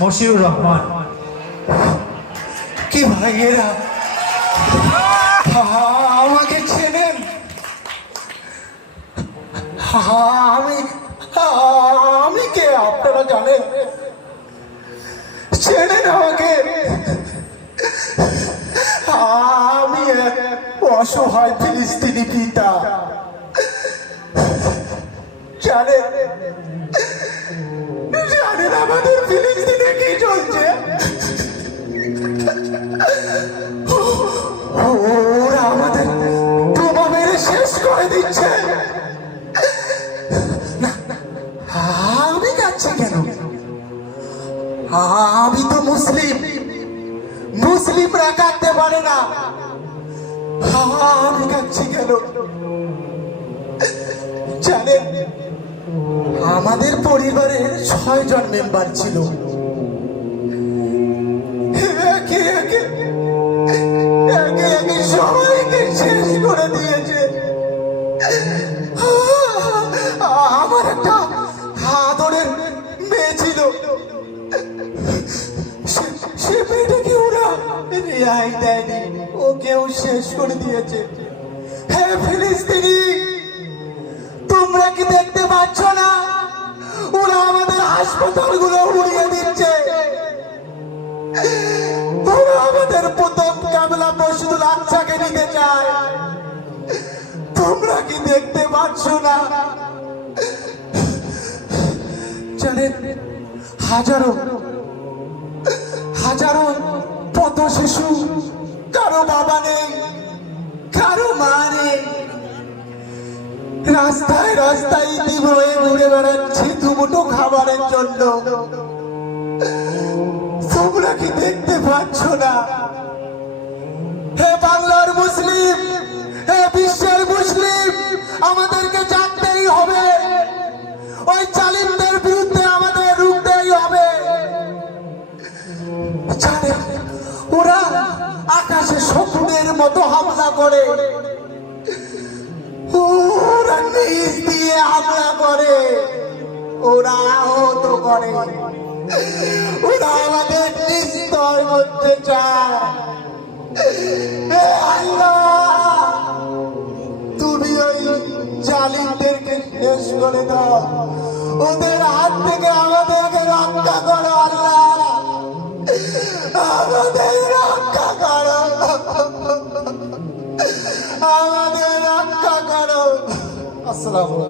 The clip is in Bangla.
মশিউর রহমান। কি ভাইয়েরা? আমাকে চেনেন? আমি আমি কে? আপনারা জানেন? চেনেন আমাকে? আমি অসহায় ফিলিস্তিনি পিতা। জানেন? আমাদের ফিলিস্তিনে কি চলছে? আমি আমি তো মুসলিম। মুসলিমরা কাটতে পারে না। আমি যাচ্ছি কেন? জানেন আমাদের পরিবারের ছয় জন মেম্বার ছিল। একে একে একে একে সবাইকে শেষ করে দিয়েছে। আমার একটা আদরের মেয়ে ছিল। সে- মেয়েটাকে ওরা রেহাই দেয়নি। ওকেও শেষ করে দিয়েছে। হ্যাঁ ফিলিস্তিনি! তোমরা কি দেখতে পাচ্ছ না? ওরা আমাদের হাসপাতালগুলো উড়িয়ে দিচ্ছে। ওরা আমাদের প্রথম কামলা মসজিদুল আকসাকে নিতে চায়। তোমরা কি দেখতে পাচ্ছ না? জানেন, হাজারো হাজারো পথ শিশু কারও বাবা নেই, কারও মা রাস্তায় রাস্তায় ইতিম ঘুরে বেড়াচ্ছে দুমুটো খাবারের জন্য। তোমরা কি দেখতে পাচ্ছ না? হে বাংলার মুসলিম, হে বিশ্বের মুসলিম, আমাদেরকে জানতেই হবে। ওই চালিমদের বিরুদ্ধে আমাদের রুখতেই হবে। ওরা আকাশে শকুনের মতো হামলা করে। হামলা করে। ওরা আহত করে। ওরা আমাদের নিস্তর মধ্যে চায়। তুমি ওই জালিমদেরকে শেষ করে দাও। ওদের হাত থেকে আমাদেরকে রক্ষা করো, আল্লাহ। আমাদের রক্ষা করো। আমাদের রক্ষা করো। আসসালামু